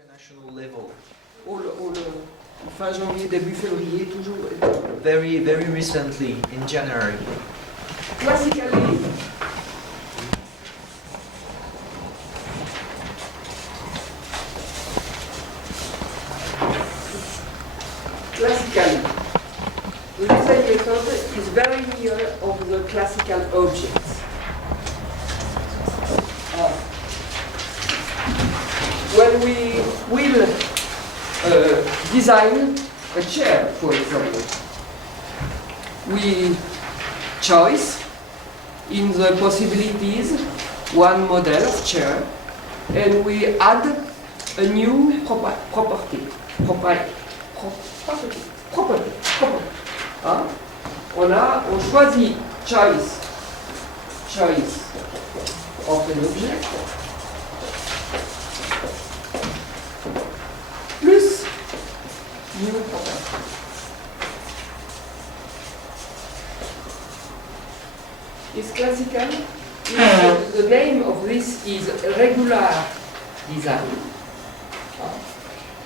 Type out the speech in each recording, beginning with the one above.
international level. Fin janvier, début février, toujours. Very recently, in January. Classically, the design method is very near of the classical objects. When we will design a chair, for example, we choose in the possibilities one model of chair, and we add a new property. Hein? On choisit choice of an object plus new property. It's classical. The name of this is regular design,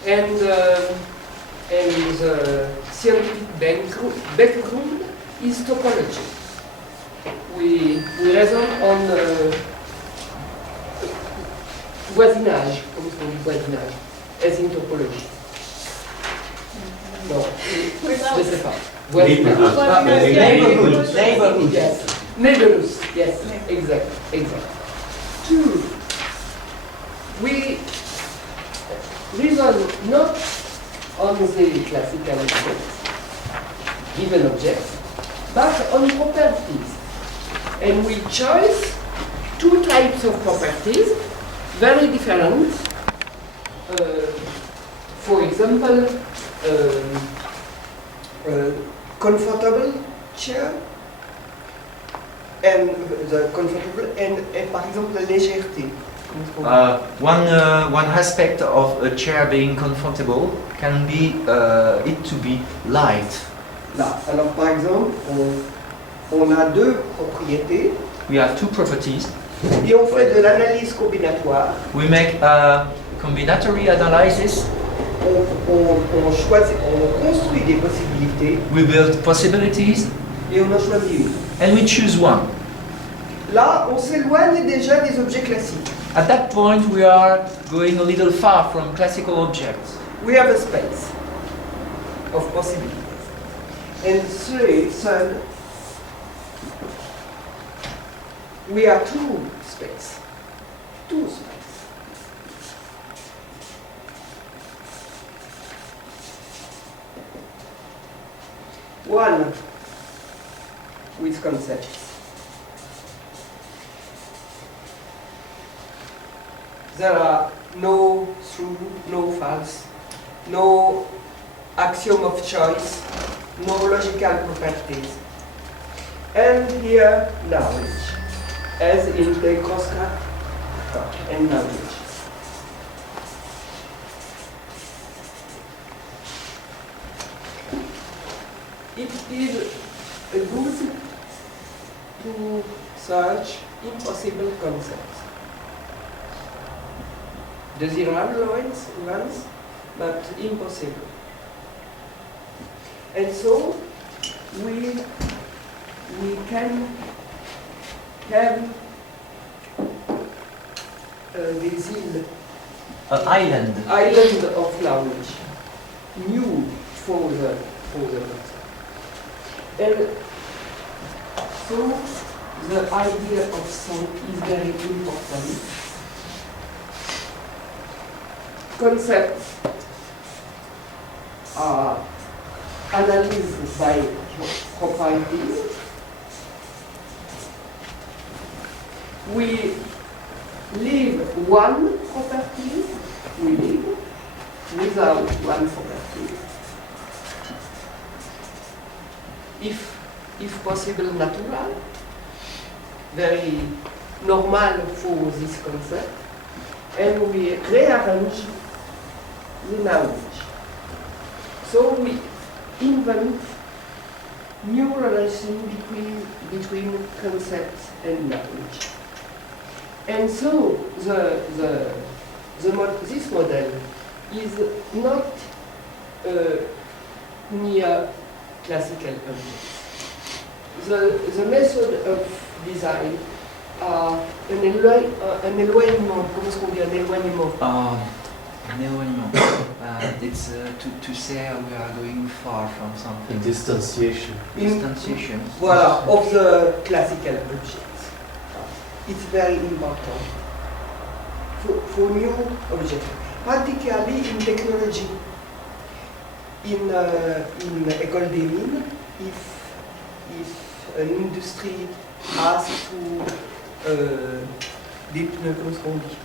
and the scientific background is topology. We reason on voisinage, comme on dit voisinage, as in topology. Non, je ne sais pas. Neighborhood. Yes. Neighborhood. Yes. Exactly. Two. We reason not on the classical objects, given objects, but on properties. And we choose two types of properties, very different. For example, comfortable chair, and the comfortable, and par exemple, la légèreté. One aspect of a chair being comfortable can be it to be light. Là, alors par exemple, on a deux propriétés. We have two properties. Et on fait de l'analyse combinatoire. We make a combinatory analysis. On choisit, on construit des possibilités. We build possibilities. Et on en choisit une. And we choose one. Là, on s'éloigne déjà des objets classiques. At that point, we are going a little far from classical objects. We have a space of possibilities. And third, we are two space. One with concepts. There are no true, no false, no axiom of choice, no logical properties. And here, knowledge, as in the construct and knowledge. It is good to search impossible concepts. Desirable ones, but impossible. And so we can have this Island of knowledge, new for the concept. And so the idea of sound is very important. Concepts are analyzed by properties. We leave one property, we leave without one property. If possible, natural, very normal for this concept, and we rearrange the knowledge. So we invent new relation between concepts and knowledge. And so this model is not near classical objects. The method of design are un éloignement, comment est-ce qu'on dit un éloignement? An éloignement. It's to say we are going far from something. Distanciation. Distanciation. Voilà, of the classical objects. It's very important for new objects, particularly in technology. In École des Mines, if an industry has to comment est-ce qu'on dit?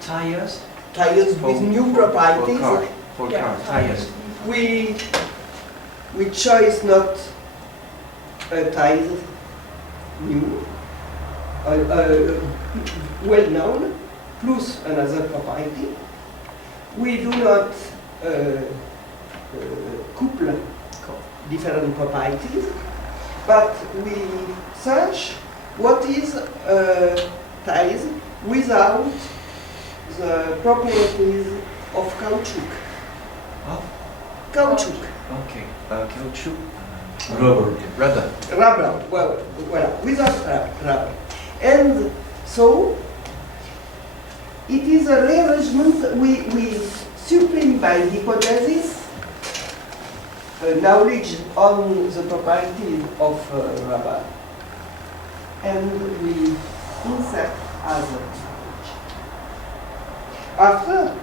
Tires. Tires with new properties. For car, tires. We choose not tires new, well known, plus another property. We do not couple different properties, but we search what is tires without the properties of caoutchouc. Oh. Caoutchouc. Okay. Caoutchouc. Rubber. Rubber. Well, without rubber. And so it is a rearrangement. We supplement by hypothesis knowledge on the properties of rubber, and we insert other knowledge. After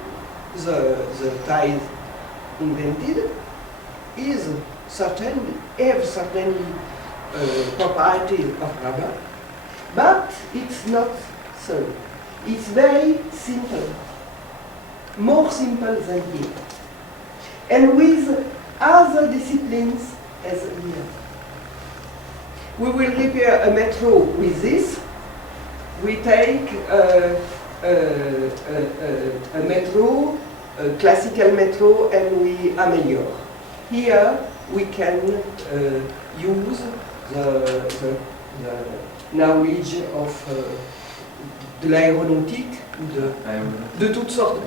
the ties invented is certain properties of rubber, but it's not so. It's very simple, more simple than here, and with other disciplines as here. We will repair a metro with this. We take a metro, a classical metro, and we améliore. Here we can use the knowledge of de l'aéronautique, de toutes sortes,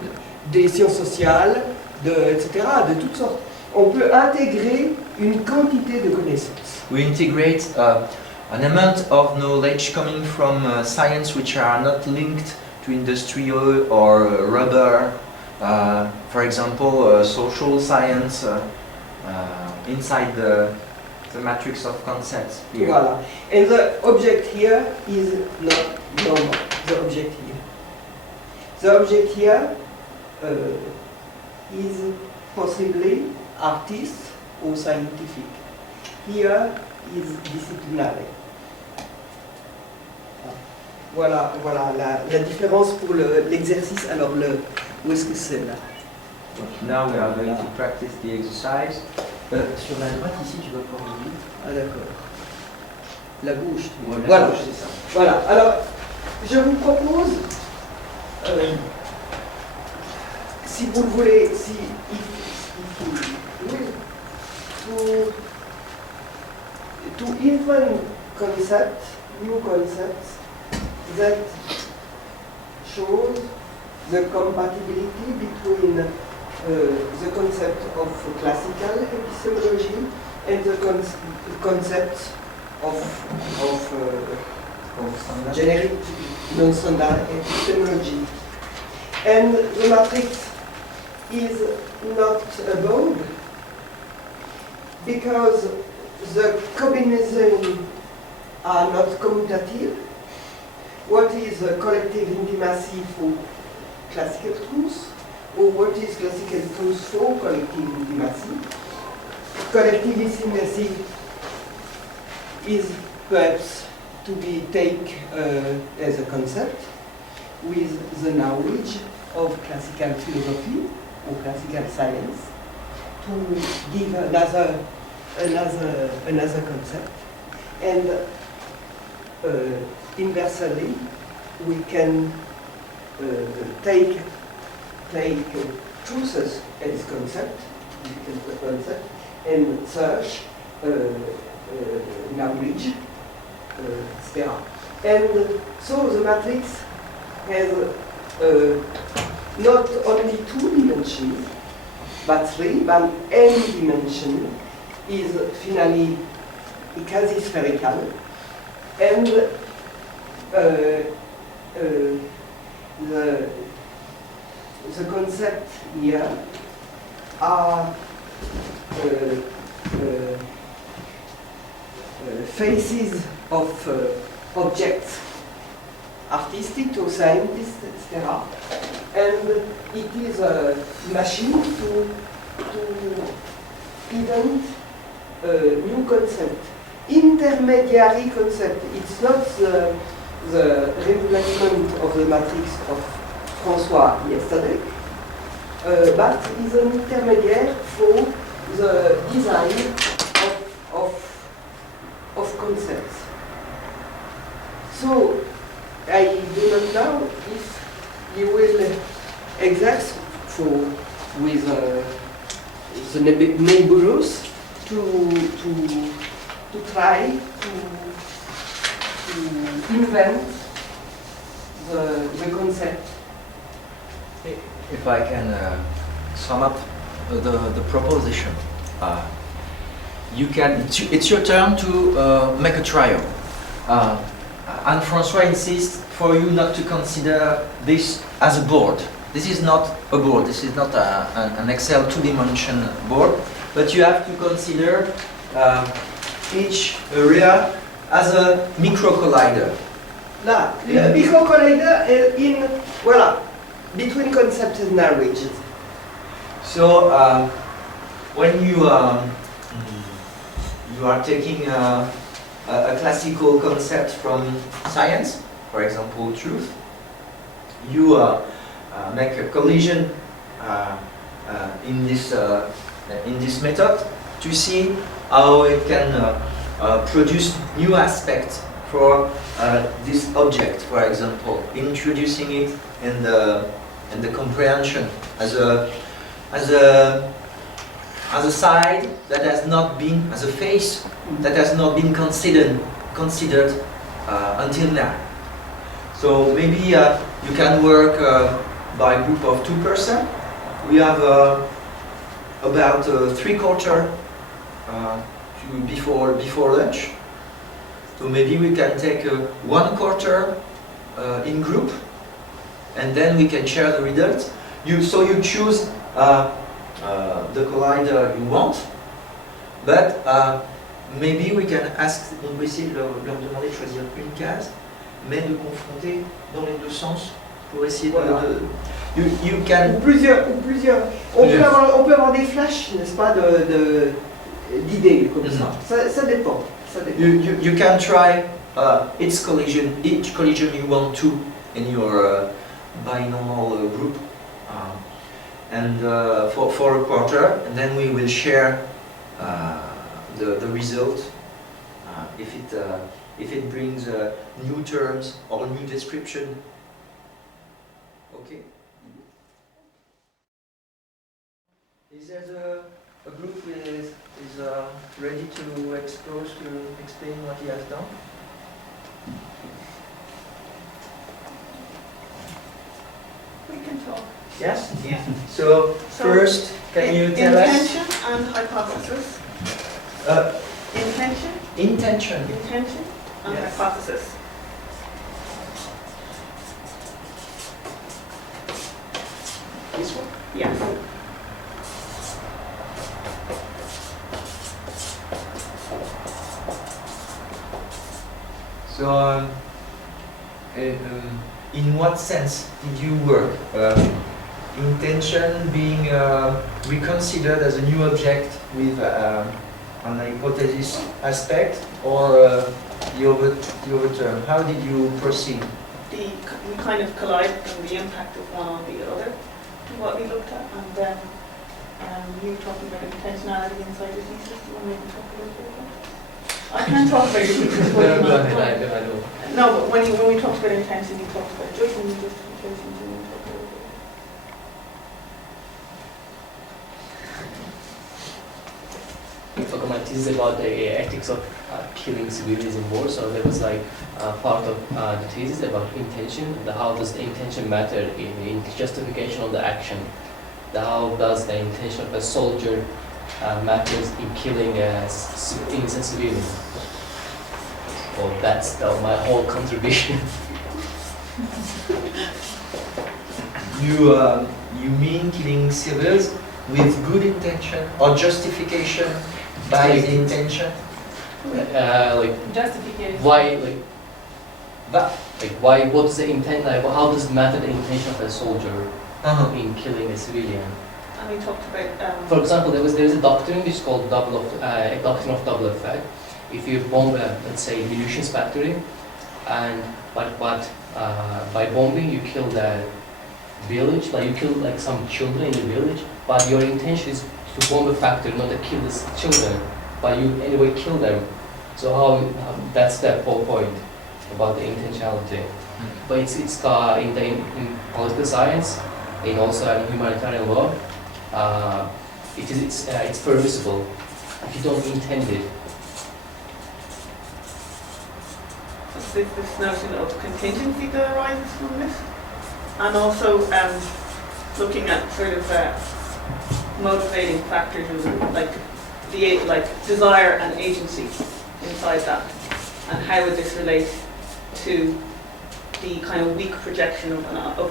des sciences sociales, etc., de toutes sortes. On peut intégrer une quantité de connaissances. We integrate an amount of knowledge coming from science which are not linked to industrial or rubber. For example, social science inside the matrix of concepts here. Voilà. And the object here is not normal. The object here. The object here is possibly artist or scientific. Here is disciplinary. Voilà la différence pour l'exercice. Alors, où est-ce que c'est là? Now we are going to practice the exercise. Sur la droite ici, tu vas pouvoir le lire. Ah d'accord. La gauche. Ouais, Voilà. gauche, c'est ça. Voilà. Alors, je vous propose, si vous le voulez, to invent new concepts that shows the compatibility between the concept of classical epistemology and the concept of generic non-standard epistemology. And the matrix is not a bound because the combinations are not commutative. What is collective intimacy for classical truth, or what is classical truth for collective intimacy? Collective intimacy is perhaps to be taken as a concept with the knowledge of classical philosophy or classical science to give another concept. And inversely, we can take truths as concept and search knowledge, etc. And so the matrix has not only two dimensions, dimensions, but 3, but any dimension is finally quasi-spherical, and the concept here are faces of objects, artistic or scientists, etc. And it is a machine to invent a new concept, intermediary concept. It's not the replacement of the matrix of François yesterday, but is an intermediary for the design of concepts. So I do not know if you will exert with the nebulous to try to invent the concept. If I can sum up the proposition, you can. It's your turn to make a trial. Anne Françoise insists for you not to consider this as a board. This is not a board. This is not an Excel two-dimension board, but you have to consider each area as a micro collider. Là, le micro collider in voilà between concepts and narrations. So when you are taking a classical concept from science, for example, truth, you make a collision in this method to see how it can produce new aspects for this object. For example, introducing it in the comprehension as a side that has not been, as a face that has not been considered until now. So maybe you can work by a group of 2 persons. We have about 3/4 before lunch. So maybe we can take 1/4 in group, and then we can share the results. So you choose the collider you want, but maybe we can ask, on peut essayer de leur demander de choisir une case, mais de confronter dans les deux sens pour essayer Voilà. You can... Ou plusieurs. On peut avoir des flashs, n'est-ce pas, d'idées comme ça. Ça dépend. You can try each collision you want to in your binomial group, and for a quarter, and then we will share the result if it brings new terms or new description. Okay. Is there a group is ready to explain what he has done? We can talk. Yes? Yeah. So first, can you tell us? Intention and hypothesis. Intention and Yes. hypothesis. This one? Yes. So, in what sense did you work? Intention being reconsidered as a new object with an hypothesis aspect, or the other term? How did you proceed? We kind of collide from the impact of one on the other to what we looked at, and then you were talking about intentionality inside the thesis. Do you want to maybe talk a little bit about that? I can talk about your thesis. Go ahead, I know. No, but when we talked about intention, you talked about judgment and justification. Do you want to talk a little bit? Talk about thesis about the ethics of killing civilians in war. So there was like part of the thesis about intention, how does the intention matter in justification of the action. how does the intention of a soldier matters in killing a innocent civilian. Well, that's my whole contribution. You mean killing civils with good intention or justification by the intention? Like Justification. why, why? What's the intent? Like, how does it matter the intention of a soldier in killing a civilian? And we talked about. For example, there is a doctrine which is called a doctrine of double effect. If you bomb, let's say, munitions factory, and but by bombing you kill the village, like you kill like some children in the village, but your intention is to bomb a factory, not to kill these children, but you anyway kill them. So that's the whole point about the intentionality. But it's in political science, in also in humanitarian law, it's permissible if you don't intend it. So this notion of contingency that arises from this, and also looking at sort of motivating factors like desire and agency inside that, and how would this relate to the kind of weak projection of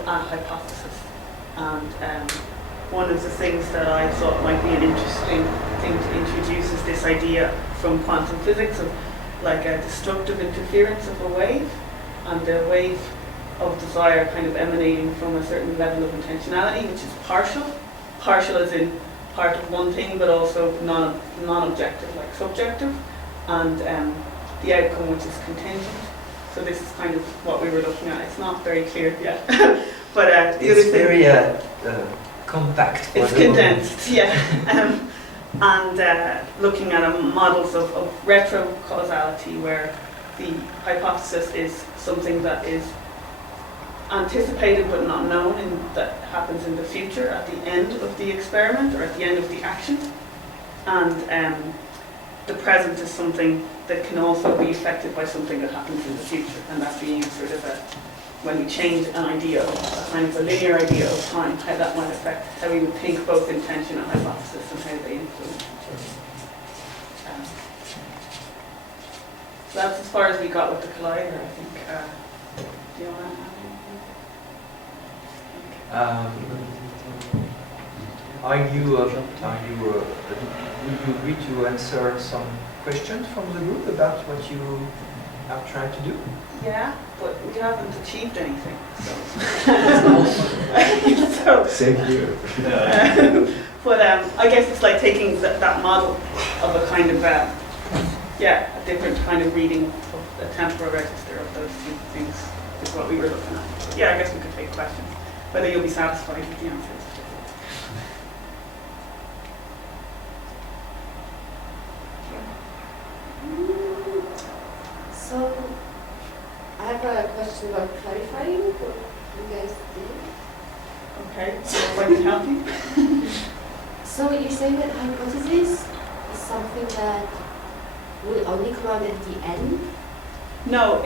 a hypothesis. And one of the things that I thought might be an interesting thing to introduce is this idea from quantum physics of like a destructive interference of a wave, and the wave of desire kind of emanating from a certain level of intentionality, which is partial as in part of one thing, but also non-objective, like subjective, and the outcome, which is contingent. So this is kind of what we were looking at. It's not very clear yet, but the it's other very thing, compact. it's condensed, yeah. And looking at models of retro-causality, where the hypothesis is something that is anticipated but not known, and that happens in the future at the end of the experiment or at the end of the action. And the present is something that can also be affected by something that happens in the future, and that being sort of when we change an idea, a kind of a linear idea of time, how that might affect how we would think both intention and hypothesis and how they influence each other. So that's as far as we got with the collider, I think. Do you want to add Would you agree to answer some questions from the group about what you have tried to do? Yeah, but we haven't achieved anything. So. Same here. But I guess it's like taking that model of a kind of, a different kind of reading of a temporal register of those two things is what we were looking at. Yeah, I guess we could take questions, whether you'll be satisfied with the answers. So, I have a question about clarifying what you guys did. Okay, so if I can help you? So, you're saying that hypothesis is something that will only come out at the end? No,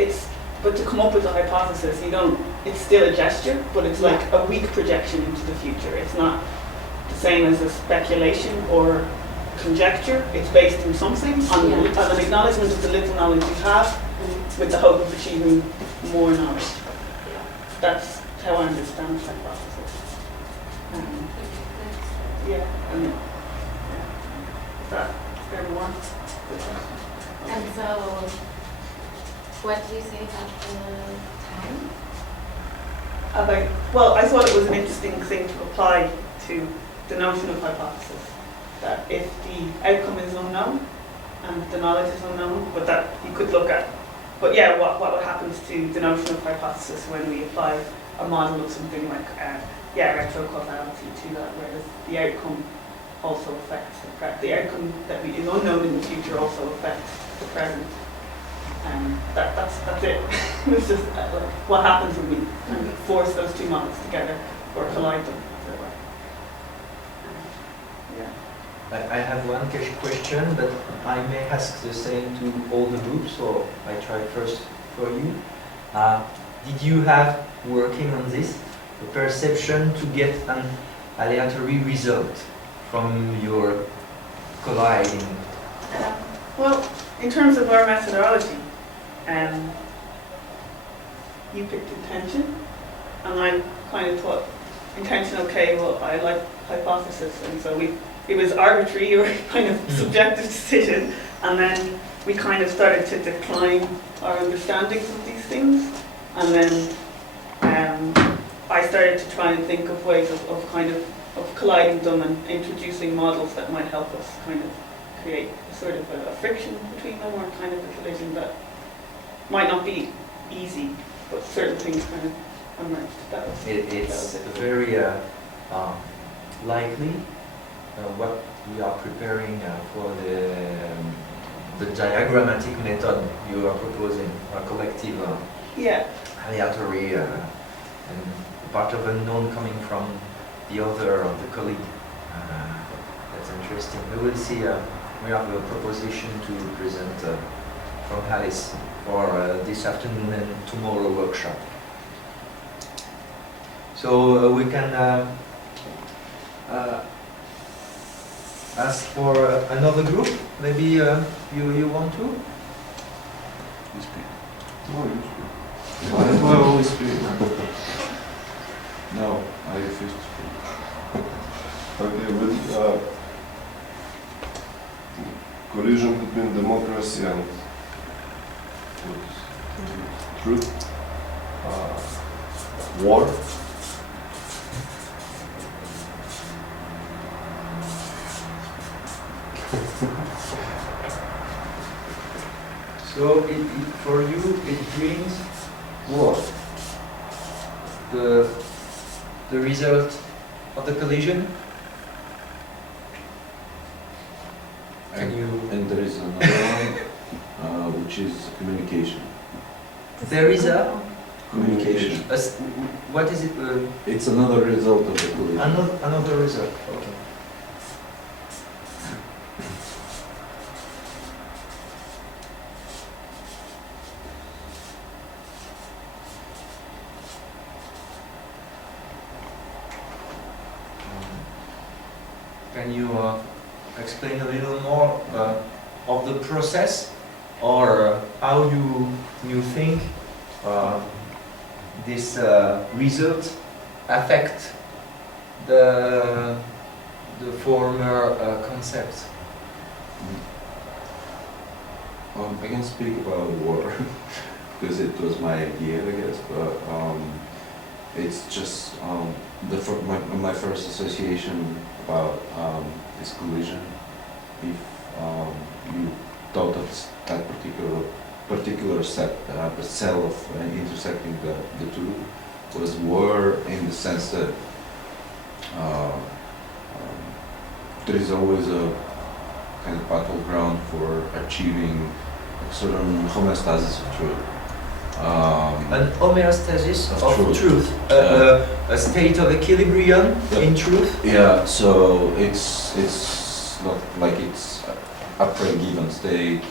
but to come up with a hypothesis, it's still a gesture, but it's like a weak projection into the future. It's not the same as a speculation or conjecture. It's based on something, on an acknowledgement of the little knowledge you have, with the hope of achieving more knowledge. That's how I understand hypothesis. Is that fair to one? And so, what do you say about the time? Well, I thought it was an interesting thing to apply to the notion of hypothesis. That if the outcome is unknown and the knowledge is unknown, but that you could look at. But yeah, what happens to the notion of hypothesis when we apply a model of something like retro-causality to that, where the outcome also affects the outcome that is unknown in the future also affects the present. That's it. It's just like what happens when we kind of force those two models together or collide them, as it were. I have one question, but I may ask the same to all the groups, so I try first for you. Did you have, working on this, the perception to get an aleatory result from your colliding? Well, in terms of our methodology, you picked intention, and I kind of thought intention, okay, well, I like hypothesis, and so it was arbitrary or kind of subjective decision, and then we kind of started to decline our understandings of these things, and then I started to try and think of ways of colliding them and introducing models that might help us kind of create a sort of a friction between them, or kind of a collision that might not be easy, but certain things kind of emerged. It's very likely what we are preparing for the diagrammatic method you are proposing, a collective aleatory and part of unknown coming from the other of the colleague. That's interesting. We will see. We have a proposition to present from Alice for this afternoon and tomorrow workshop. So we can ask for another group. Maybe you want to? You speak. No, you speak. Why do I always speak? No, I refuse to speak. Okay, with collision between democracy and truth, war. So for you it brings what? The result of the collision? And there is another one, which is communication. There is a Communication. what is it? It's another result of the collision. Another result. Okay. Can you explain a little more of the process, or how you think this result affect the former concepts? I can speak about war because it was my idea, I guess, but it's just my first association about this collision. If you thought of that particular cell of intersecting the two was war, in the sense that there is always a kind of battleground for achieving a certain homeostasis of truth. An homeostasis of truth, Yeah. a state of equilibrium in truth. Yeah, so it's not like it's a pre-given state.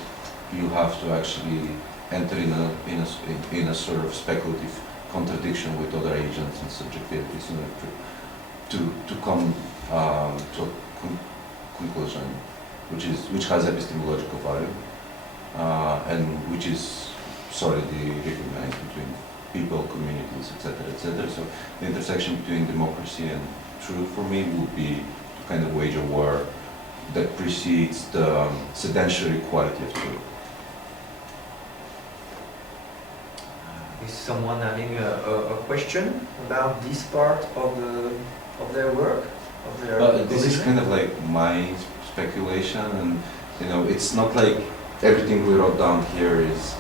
You have to actually enter in a sort of speculative contradiction with other agents and subjectivities in order to come to a conclusion, which has epistemological value, and which is solidly recognized between people, communities, etc. So the intersection between democracy and truth for me would be to kind of wage a war that precedes the sedentary quality of truth. Is someone having a question about this part of their work, of their This is kind of like my speculation, and it's not like everything we wrote down here is.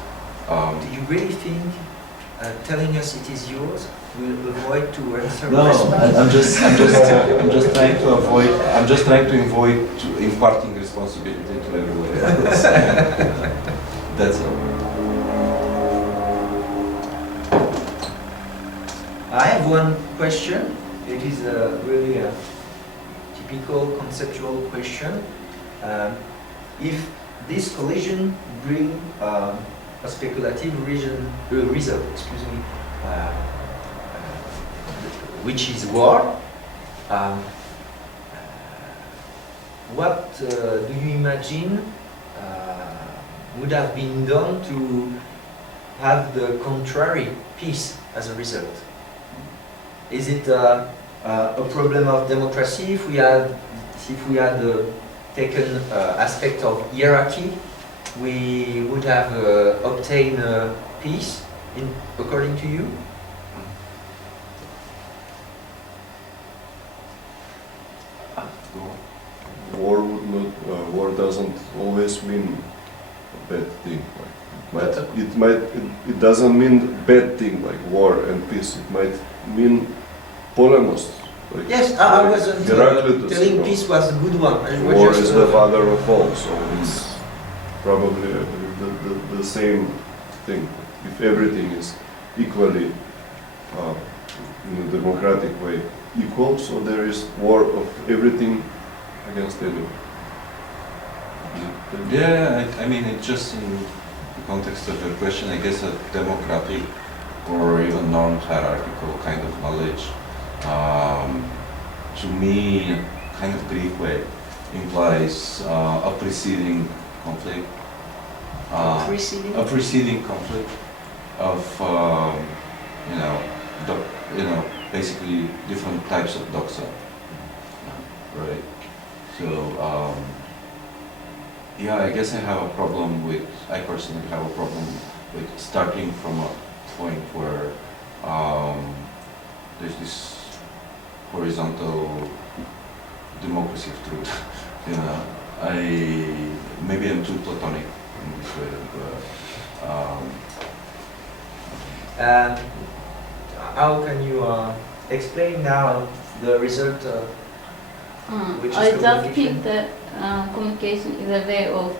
Do you really think telling us it is yours will avoid to answer No, questions? I'm just trying to avoid. I'm just trying to avoid imparting responsibility to everyone else. That's all. I have one question. It is really a typical conceptual question. If this collision bring a speculative result, which is war, Um, what do you imagine would have been done to have the contrary peace as a result? Is it a problem of democracy if we had taken aspect of hierarchy, we would have obtained peace, according to you? War would not. War doesn't always mean a bad thing. It doesn't mean bad thing like war and peace. It might mean polemos. Like, Yes, I wasn't Heraclitus, telling you know. peace was a good one. I was War just, is the father of all, so it's probably the same thing. If everything is equally, in a democratic way, equal, so there is war of everything against anyone. Yeah, I mean, it just in the context of your question, I guess a democratic or even non-hierarchical kind of knowledge, to me, kind of Greek way, implies a preceding conflict. A preceding conflict of, basically different types of doxa, right? So, yeah, I guess I personally have a problem with starting from a point where there's this horizontal democracy of truth, maybe I'm too platonic in this way, and how can you explain now the result? Which is I just communication? think that communication is a way of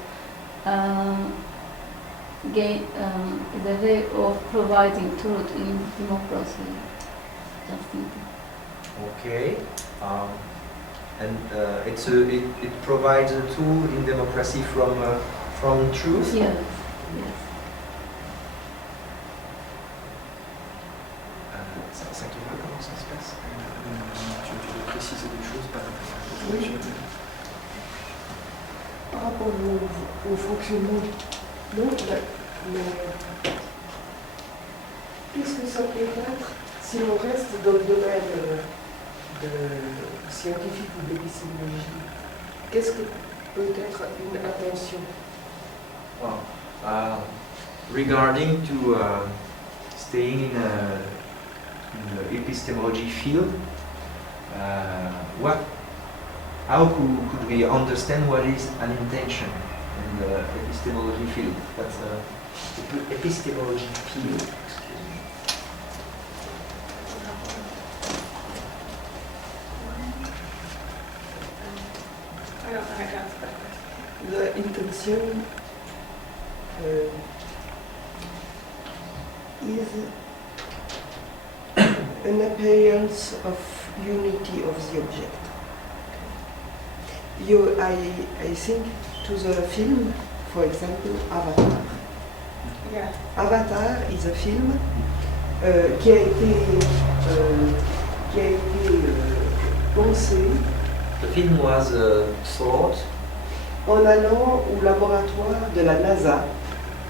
is a way of providing truth in democracy. Just thinking. Okay, and it provides a tool in democracy from truth. Yes. Yes. Ça te va comment ça se passe? Tu veux préciser des choses par rapport Oui. Par rapport au fonctionnement, non, mais qu'est-ce que ça peut être si on reste dans le domaine scientifique ou de l'épistémologie? Qu'est-ce que peut être une intention? Regarding to staying in the epistemology field, how could we understand what is an intention in the epistemology field? That's the epistemology field. Excuse me. I don't know how to answer that question. The intention is an appearance of unity of the object. I think to the film, for example, Avatar. Yeah. Avatar is a film qui a été pensé The film was thought en allant au laboratoire de la NASA.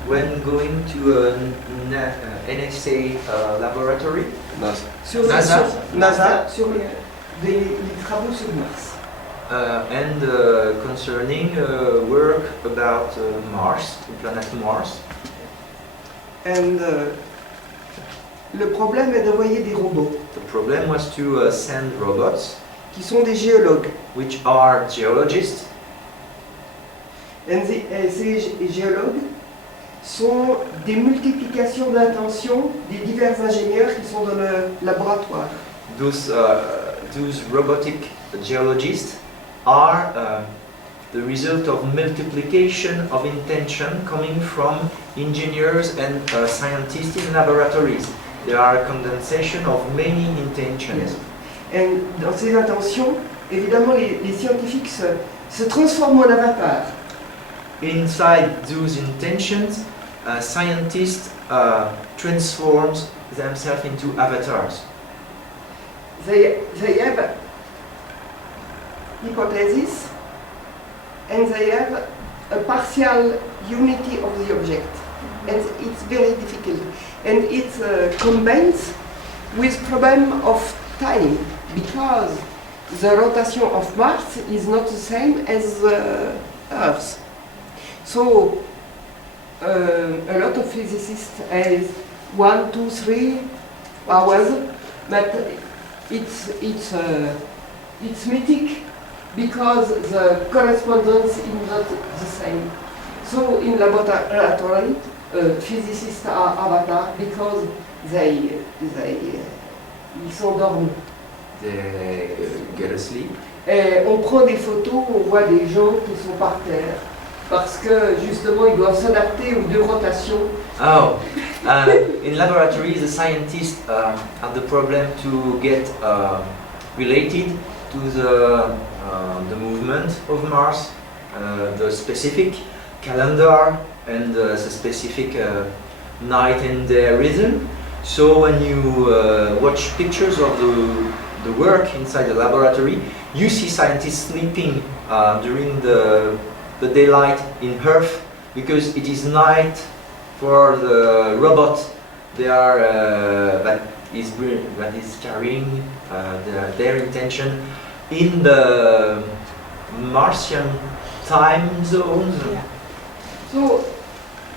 when going to a NSA laboratory. Sur sur les travaux sur Mars. And concerning work about Mars, the planet Mars. And le problème est d'envoyer des robots The problem was to send robots, qui sont des géologues. which are geologists, Et ces géologues sont des multiplications d'intentions des divers ingénieurs qui sont dans le laboratoire. those robotic geologists are the result of multiplication of intention coming from engineers and scientists in laboratories. They are a condensation of many intentions. Et dans ces intentions, évidemment, les scientifiques se transforment en avatars. Inside those intentions, scientists transform themselves into avatars. They have hypothesis, and they have a partial unity of the object. And it's very difficult. And it combines with problem of time, because the rotation of Mars is not the same as Earth. So a lot of physicists have 1, 2, 3 hours, but it's mythic because the correspondence is not the same. So in laboratory, physicists are avatars because ils s'endorment. They get asleep. Et on prend des photos, on voit des gens qui sont par terre parce que justement ils doivent s'adapter aux deux rotations. Oh, in laboratory, the scientists have the problem to get related to the movement of Mars, the specific calendar, and the specific night and day rhythm. So when you watch pictures of the work inside the laboratory, you see scientists sleeping during the daylight in Earth because it is night for the robot they are that is carrying their intention in the Martian time zones. Yeah. So,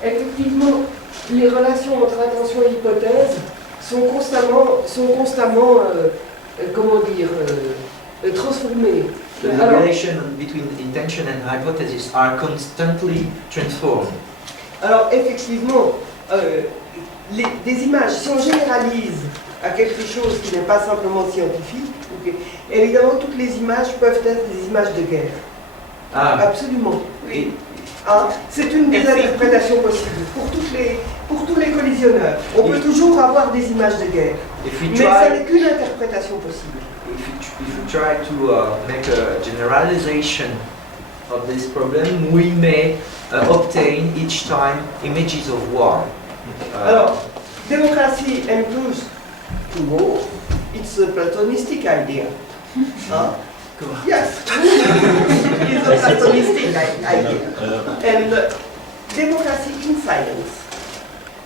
effectivement, les relations entre intention et hypothèse sont constamment comment dire, transformées. The relation between intention and hypothesis are constantly transformed. Alors, effectivement, des images, si on généralise à quelque chose qui n'est pas simplement scientifique, okay, évidemment, toutes les images peuvent être des images de guerre. Absolument. Oui. Hein, c'est une des interprétations possibles pour tous les collisionneurs. On peut toujours avoir des images de guerre, mais ça n'est qu'une interprétation possible. If you try to make a generalization of this problem, we may obtain each time images of war. Alors, democracy and truth to war, it's a Platonistic idea. Huh? Yes, it's a Platonistic idea. And democracy in science.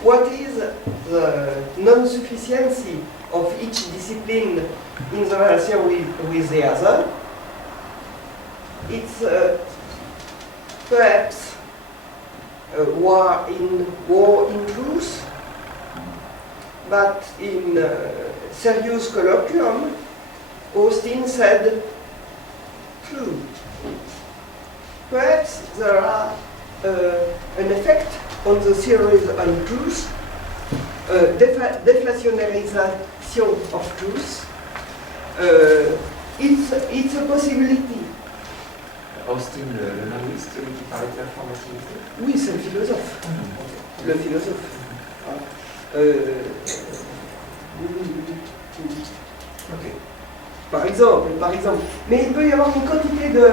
What is the non-sufficiency of each discipline in the relation with the other? It's perhaps war in truth, but in serious colloquium, Austin said, true. Perhaps there are an effect on the theories on truth, deflationarization of truth. It's a possibility. Austin, le linguiste qui parlait de l'informativité. Oui, c'est le philosophe. Le philosophe. Okay. Par exemple. Mais il peut y avoir une quantité de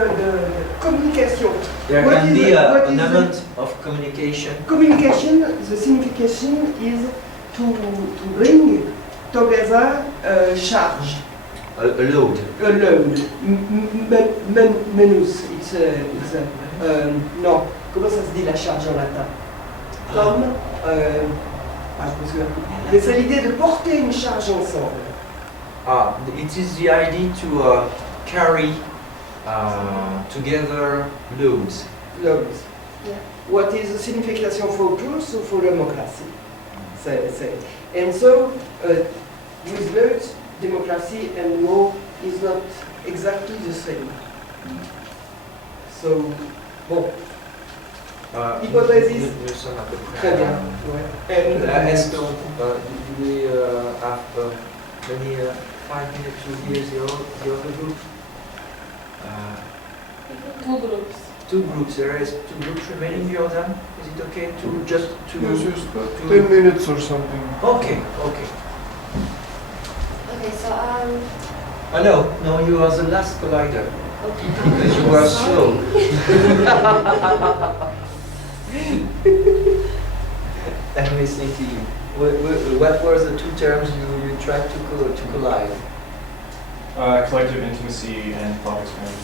communication. There can be an amount of communication. Communication, the signification is to bring together a charge. A load. A load. Menus. Non, comment ça se dit la charge en latin? Comme. Mais c'est l'idée de porter une charge ensemble. It is the idea to carry together loads. Loads. Yeah. What is the signification for truth or for democracy? And so, with loads, democracy and war is not exactly the same. So, bon. Hypothesis. Nous sommes à peu près. Très bien. Ouais. Est-ce que we have many 5 minutes to hear the other group? Two groups. Two groups. There is two groups remaining. Jordan, is it okay to just to? Yes, yes, 10 minutes or something. Okay. Okay, so No, you are the last collider okay. because you were slow. I'm listening to you. What were the two terms you tried to collide? Collective intimacy and thought experiment.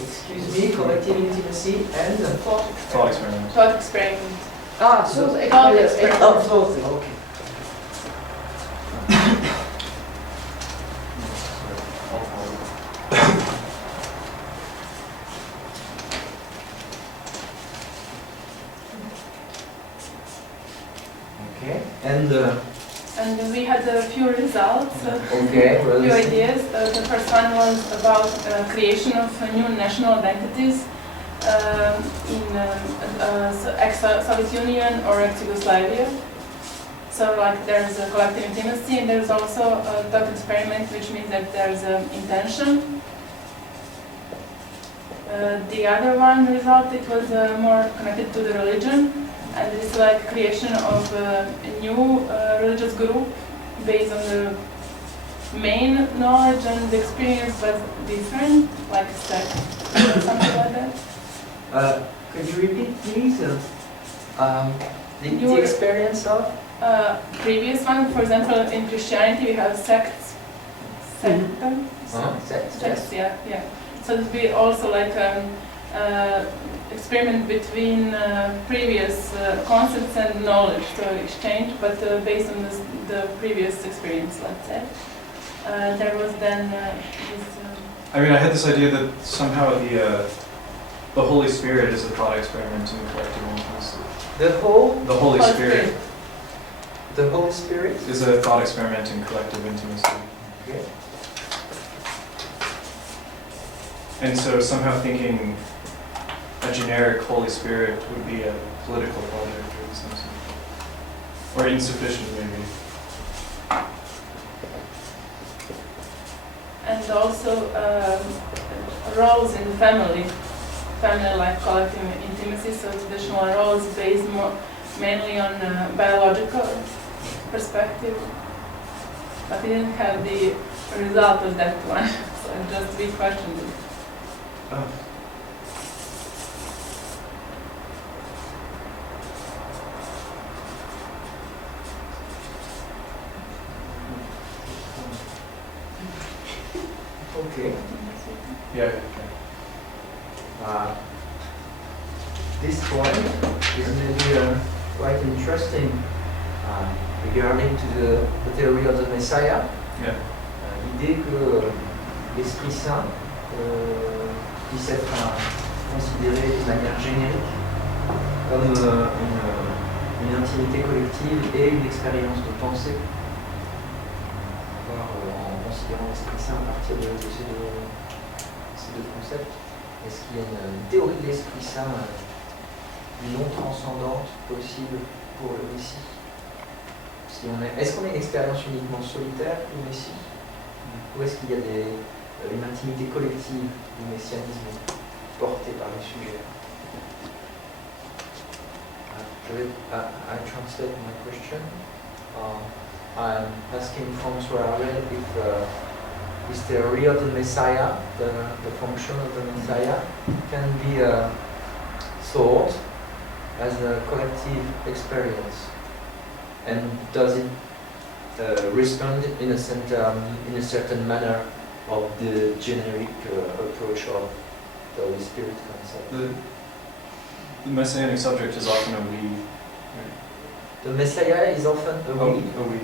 Excuse me, collective intimacy and Thought experiment. Thought experiment. Ah, so Thought experiment. oh, thought. Okay. Okay. And we had a few results. Okay. Well, Few ideas. The first one was about creation of new national identities in ex-Soviet Union or ex-Yugoslavia. So like there's a collective intimacy and there's also a thought experiment, which means that there's intention. The other one result, it was more connected to the religion, and it's like creation of a new religious group based on the main knowledge and the experience, but different, like sect, something like that. could you repeat, please? The Your- experience of? Previous one, for example, in Christianity we have sects. Secta? Sects, yeah. So it would be also like experiment between previous concepts and knowledge, so exchange, but based on the previous experience, let's say. There was then this... I mean, I had this idea that somehow the Holy Spirit is a thought experiment in collective intimacy. The Holy Holy Spirit The Holy Spirit? is a thought experiment in collective intimacy. Okay. And so somehow thinking a generic Holy Spirit would be a political project or something. Or insufficient, maybe. And also roles in the family like collective intimacy, so traditional roles based mainly on biological perspective. But we didn't have the result of that one, so just we questioned it. Oh. Okay. Yeah. This point is maybe quite interesting regarding to the theory of the Messiah. Yeah. L'idée que l'Esprit Saint puisse être considéré de manière générique comme une intimité collective et une expérience de pensée. En considérant l'Esprit Saint à partir de ces deux concepts. Est-ce qu'il y a une théorie de l'Esprit Saint non transcendante possible pour le Messie? Est-ce qu'on a une expérience uniquement solitaire du Messie? Ou est-ce qu'il y a une intimité collective du messianisme portée par les sujets? I translate my question. I'm asking Forms of Realism if this theory of the Messiah, the function of the Messiah, can be thought as a collective experience, and does it respond in a certain manner of the generic approach of the Holy Spirit concept? The messianic subject is often a we. The Messiah is often a we. A we.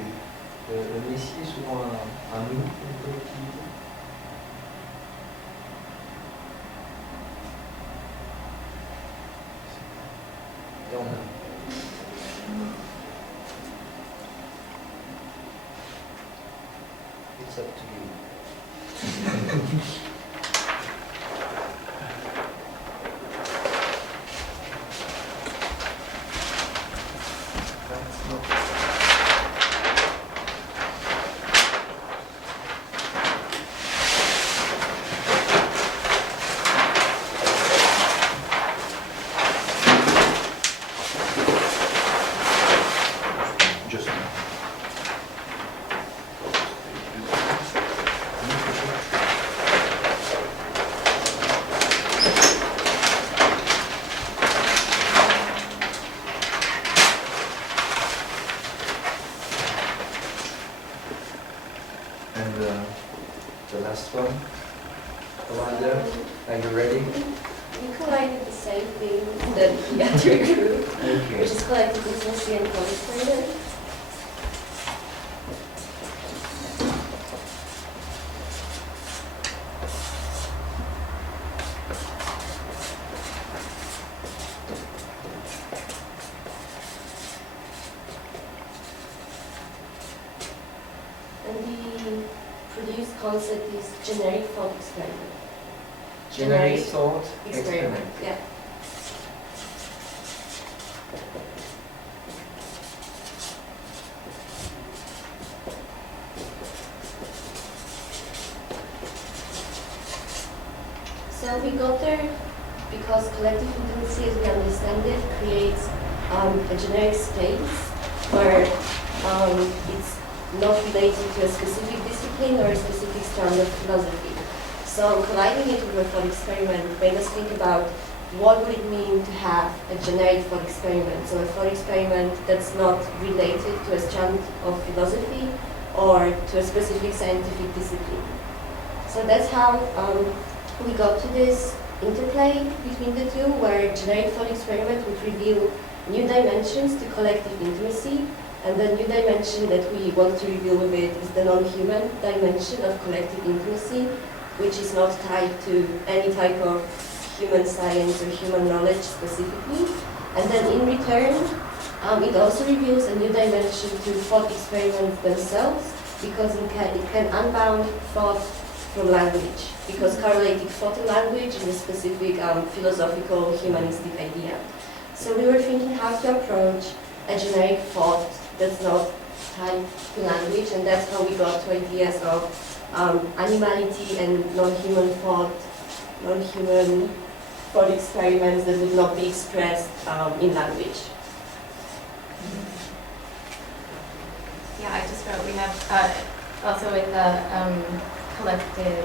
Le Messie est souvent un nous, une collectivité. Et on a. It's up to you. last one. Commander, are you ready? We collided the same thing that the other group, Okay. which is collective intimacy and co-experiment. And the produced concept is generic thought experiment. Generic thought Experiment, yeah. So we got there because collective intimacy, as we understand it, creates a generic space where it's not related to a specific discipline or a specific strand of philosophy. So colliding it with a thought experiment made us think about what would it mean to have a generic thought experiment. So a thought experiment that's not related to a strand of philosophy or to a specific scientific discipline. So that's how we got to this interplay between the two, where generic thought experiment would reveal new dimensions to collective intimacy, and the new dimension that we want to reveal with it is the non-human dimension of collective intimacy, which is not tied to any type of human science or human knowledge specifically. And then in return, it also reveals a new dimension to thought experiments themselves, because it can unbound thought from language, because correlated thought and language is a specific philosophical humanistic idea. So we were thinking how to approach a generic thought that's not tied to language, and that's how we got to ideas of animality and non-human thought experiments that would not be expressed in language. Yeah, I just wrote, we have also with the collective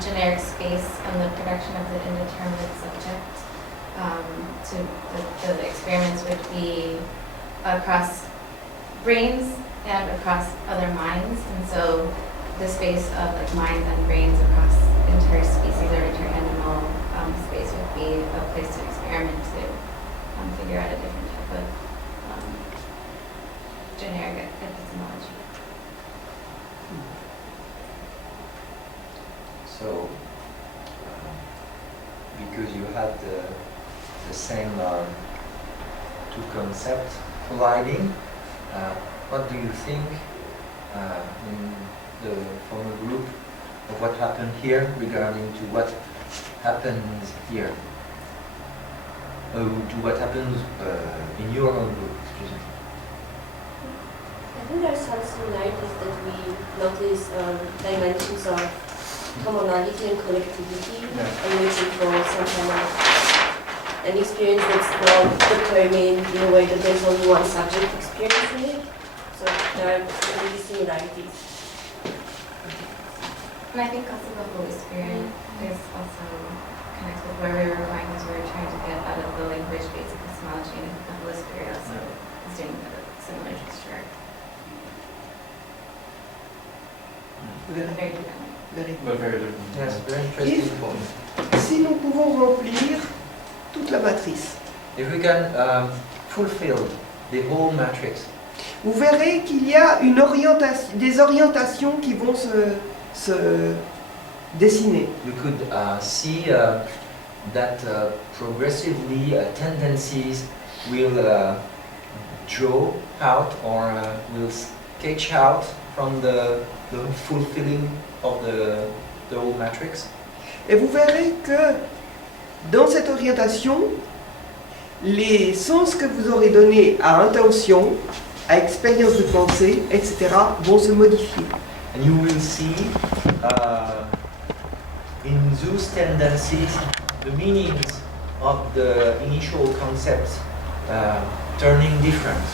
generic space and the production of the indeterminate subject. So the experiments would be across brains and across other minds, and so the space of like minds and brains across inter-species or inter-animal space would be a place to experiment to figure out a different type of generic epistemology. So, because you had the same two concepts colliding, what do you think in the former group of what happened here regarding to what happens here? To what happens in your own group, excuse me. I think there are some similarities that we notice dimensions of commonality and collectivity, and waiting for some kind of an experience that's not determined in a way that there's only one subject experiencing it. So there are really similarities. And I think also the Holy Spirit is also connected with where we were going, as we were trying to get out of the language-based epistemology, and I think the Holy Spirit also is doing a similar gesture. Very differently. But very different. Yes, very interesting point. Si nous pouvons remplir toute la matrice, If we can fulfill the whole matrix, vous verrez qu'il y a des orientations qui vont se dessiner. you could see that progressively tendencies will draw out or will sketch out from the fulfilling of the whole matrix. Et vous verrez que dans cette orientation, les sens que vous aurez donnés à intention, à expérience de pensée, etc., vont se modifier. And you will see in those tendencies the meanings of the initial concepts turning different.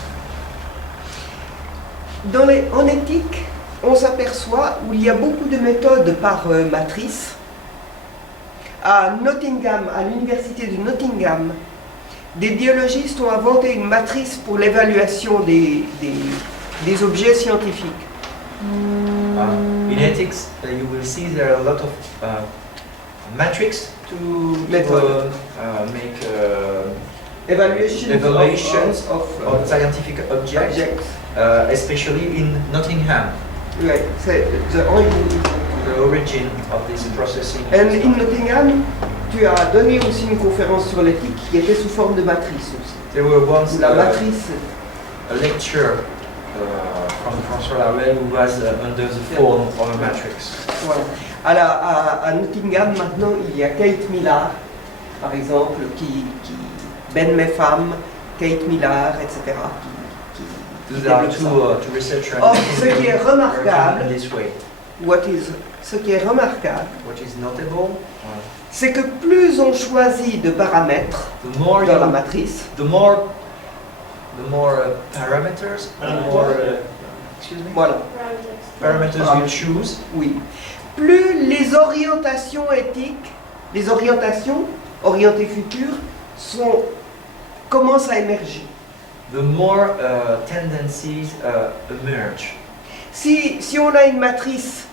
En éthique, on s'aperçoit où il y a beaucoup de méthodes par matrice. À Nottingham, à l'université de Nottingham, des biologistes ont inventé une matrice pour l'évaluation des objets scientifiques. In ethics, you will see there are a lot of metrics to make evaluations of scientific objects, especially in Nottingham. Ouais, c'est the origin. The origin of this processing. And in Nottingham, tu as donné aussi une conférence sur l'éthique qui était sous forme de matrice aussi. There were once La matrice. a lecture from François Larrey who was under the form of a matrix. Voilà. À Nottingham, maintenant, il y a Kate Millard, par exemple, qui Ben Mefam, Kate Millard, etc. Those are two researchers. Or, ce qui est remarquable, in this way. ce qui est remarquable, What is notable, c'est que plus on choisit de paramètres the more dans la you, matrice, the more parameters, the more excuse me, voilà, parameters you choose, oui, plus les orientations éthiques, les orientations orientées futures commencent à émerger. the more tendencies emerge. Si on a une matrice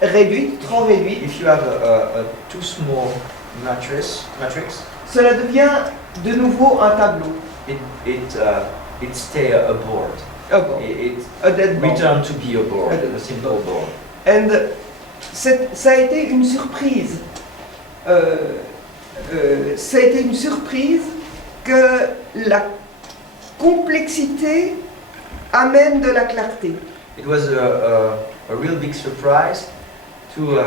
réduite, trop réduite, If you have a too small matrix, cela devient de nouveau un tableau. it stay a board. Ah bon, It a dead board. return to be a board, A dead a simple board. And ça a été une surprise. Ça a été une surprise que la complexité amène de la clarté. It was a real big surprise to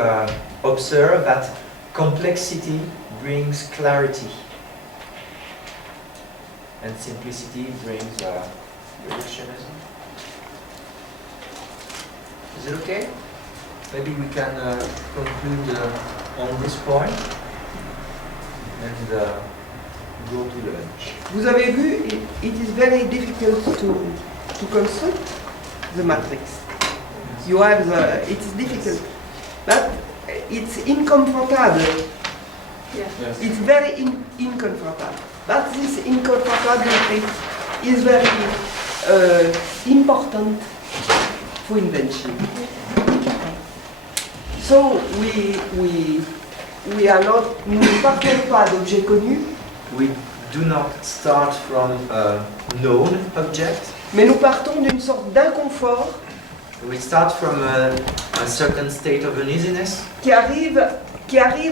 observe that complexity brings clarity and simplicity brings reductionism. Is it okay? Maybe we can conclude on this point and go to lunch. Vous avez vu, it is very difficult to construct the matrix. You have it is difficult, but it's uncomfortable. Yes. It's very uncomfortable. But this uncomfortability is very important for invention. So we are not, nous ne partons pas d'objets connus, We do not start from a known object. mais nous partons d'une sorte d'inconfort We start from a certain state of uneasiness qui arrive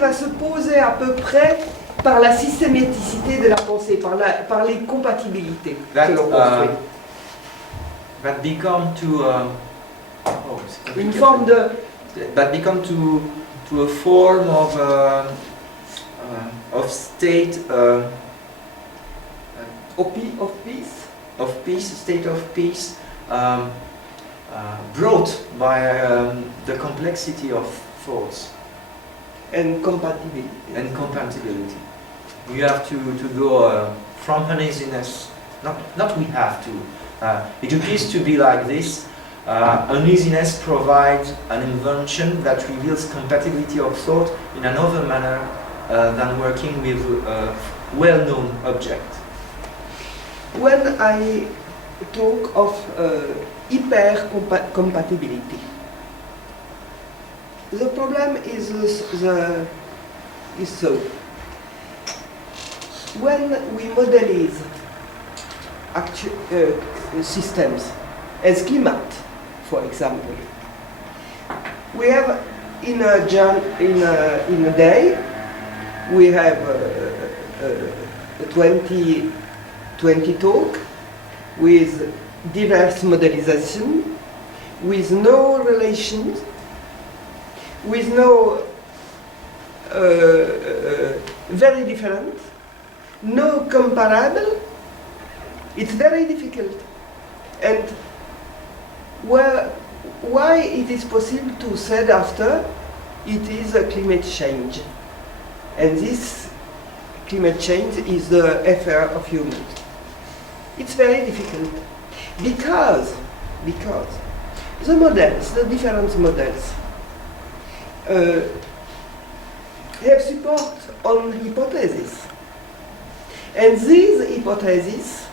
à se poser à peu près par la systématicité de la pensée, par les compatibilités that, que l'on construit. that become to Une forme de that become to a form of state of peace, state of peace brought by the complexity of thoughts and compatibility. and compatibility. You have to go from uneasiness. Not we have to. It appears to be like this. Uneasiness provides an invention that reveals compatibility of thought in another manner than working with a well-known object. When I talk of hyper-compatibility, the problem is so. When we modelize systems as climate, for example, we have in a day we have 20 talk with diverse modelization, with no relations, with no very different, no comparable. It's very difficult. And why it is possible to say after it is a climate change, and this climate change is the affair of humans. It's very difficult because the models, the different models, have support on hypotheses, and these hypotheses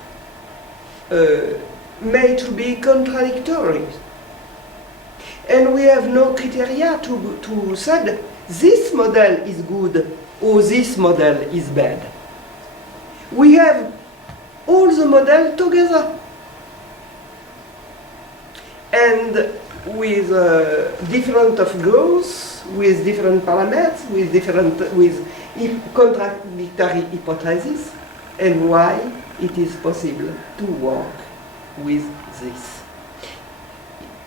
may to be contradictory. And we have no criteria to say this model is good or this model is bad. We have all the models together. And with different of goals, with different parameters, with contradictory hypotheses, and why it is possible to work with this.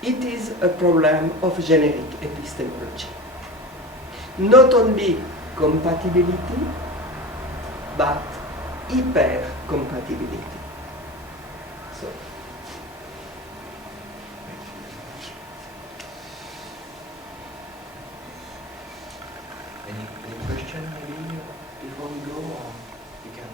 It is a problem of generic epistemology. Not only compatibility, but hyper-compatibility. So. Any question maybe before we go, or we can?